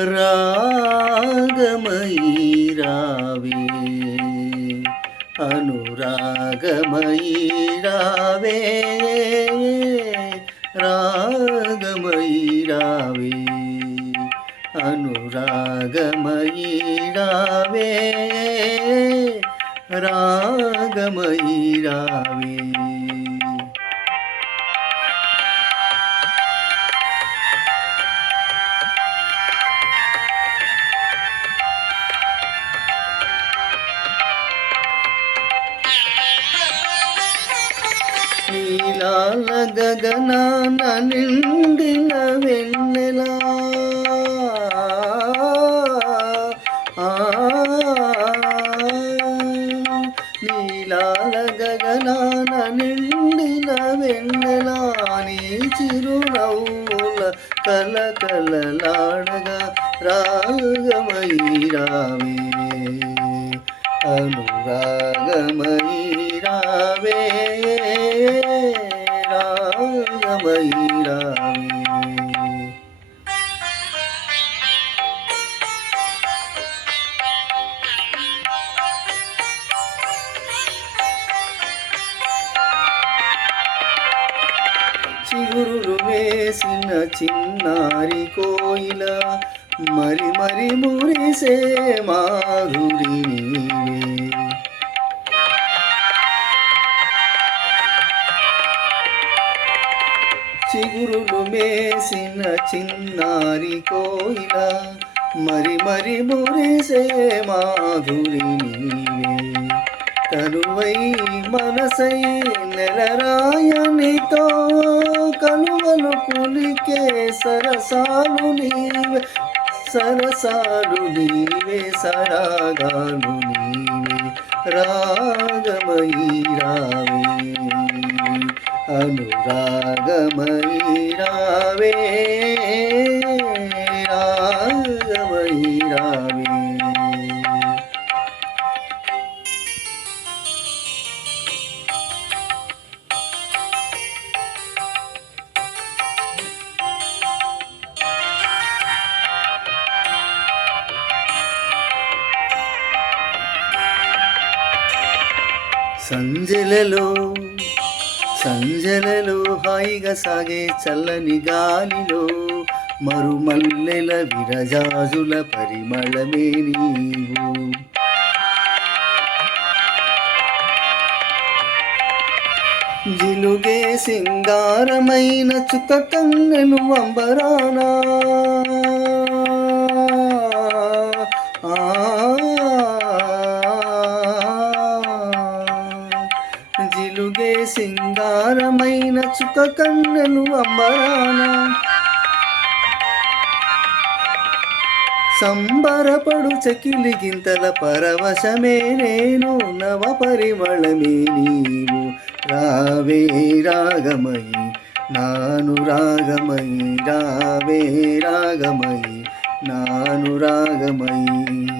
రాగమయీ రావే అనురాగమయీ రావే రాగమయీ నీలాల గగనాన నిండిన వెన్నెలా ఆ, నీలాల గగనాన నిండిన వెన్నెలా నీ చిరునవ్వుల కలకలలాడగా రాగమై రావే అనురాగమయీ చిగురులు వేసిన చిన్నారి కోయిల మరి మరి మురిసే మారుడి నీవే. చిగురులు మేసిన చిన్నారి కోయిల మరి మరి మురిసే మాధురి నీవే. కనువై మనసై నెలరాయనితో కనువలు కులికే సరసాలు నీవే. సరసాలు నీవే సరాగాలు నీవే. రాగమయీ రావే. అనురాగమయీ రావే. సంజలలో సంజలలో హాయిగా సాగే చల్లని గాలిలో మరుమల్లెల విరజాజుల పరిమళమే నీవు. జిలుగే సింగారమైన చుక్క కన్నెలు అంబరానా సింగారమైన చుక్క కన్నెలు అంబరానా సంబరపడు చకిలిగింతల పరవశమే నేను నవ పరిమళమే నీవు. రావే రాగమయి నాను రాగమయి రావే రాగమయి నాను రాగమయి.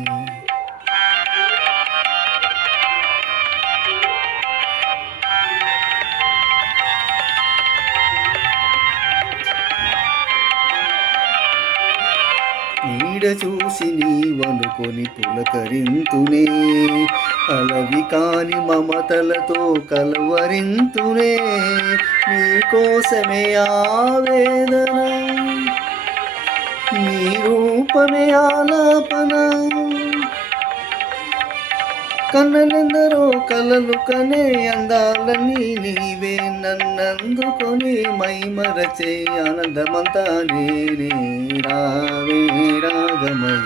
నీడ చూసి నీవనుకొని పులకరింతునే అలవి కాని మమతలతో కలవరింతునే నీకోసమే ఆవేదన నీ రూపమే ఆలాపన కన్నలెందరో కలలు కనే అందాలని నీవే నన్నందుకొని మైమరచే ఆనందమంతా నేనే. రావే రాగమై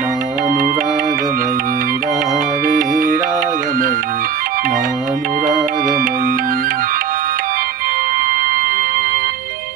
నాను రాగమై